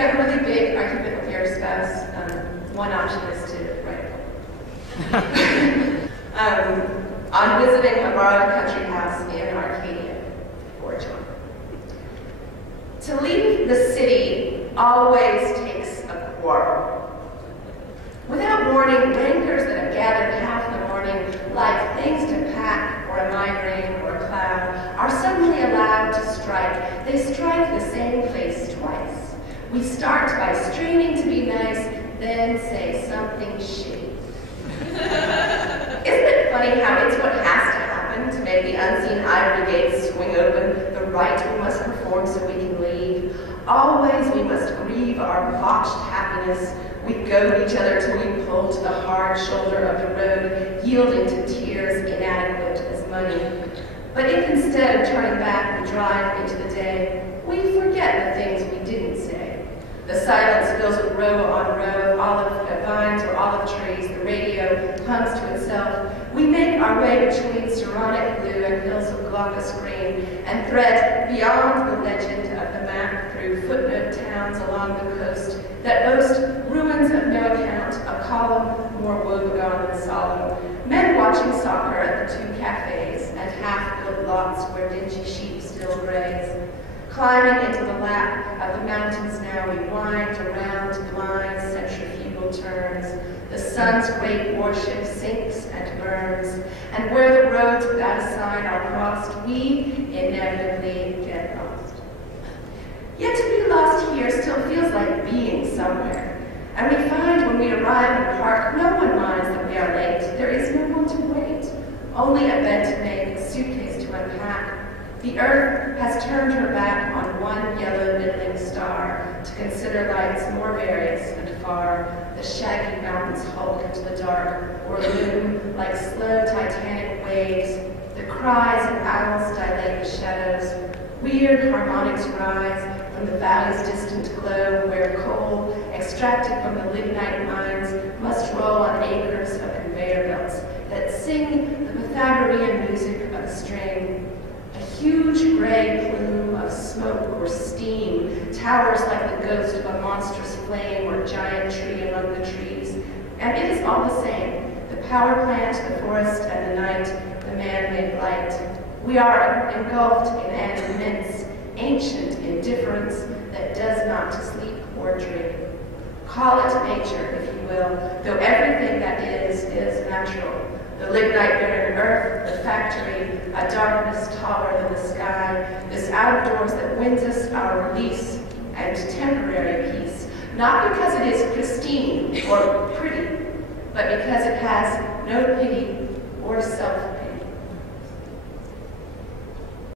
get really big argument with your spouse, one option is to write a book. On visiting a borrowed country house in Arcadia, Georgia. To leave the city always takes a quarrel. Without warning, bankers that have gathered half the morning, like things to pack, or a migraine, or a cloud, are suddenly allowed to strike. They strike the same place twice. We start by straining to be nice, then say something shitty. Isn't it funny how it's what has to happen to make the unseen ivory gates swing open, the rite we must perform so we can leave? Always we must grieve our botched happiness. We goad each other till we pull to the hard shoulder of the road, yielding to tears inadequate as money. But if instead of turning back we drive into the day, we forget the things we didn't say. The silence fills a row on row of olive vines or olive trees. The radio hums to itself. We make our way between ceramic blue and hills of glaucous green and thread beyond the legend of the map through footnote towns along the coast that boast ruins of no account, a column more woebegone than solemn. Men watching soccer at the two cafes and half-built lots where dingy sheep still graze. Climbing into the lap of the mountains now, we wind around blind centrifugal turns. The sun's great warship sinks and burns, and where the roads without a sign are crossed, we inevitably get lost. Yet to be lost here still feels like being somewhere. And we find when we arrive in the park, no one minds that we are late. There is no one to wait, only a bed to make, a suitcase to unpack. The earth has turned her back on one yellow middling star to consider lights more various and far. The shaggy mountains hulk into the dark or loom like slow titanic waves. The cries of owls dilate the shadows. Weird harmonics rise from the valley's distant glow where coal extracted from the lignite mines must roll on acres of conveyor belts that sing the Pythagorean music of a string. A huge gray plume of smoke or steam towers like the ghost of a monstrous flame or giant tree among the trees. And it is all the same, the power plant, the forest, and the night, the man-made light. We are engulfed in an immense, ancient indifference that does not sleep or dream. Call it nature, if you will, though everything that is natural. The lignite-bearing earth, the factory, a darkness taller than the sky, this outdoors that wins us our release and temporary peace, not because it is pristine or pretty, but because it has no pity or self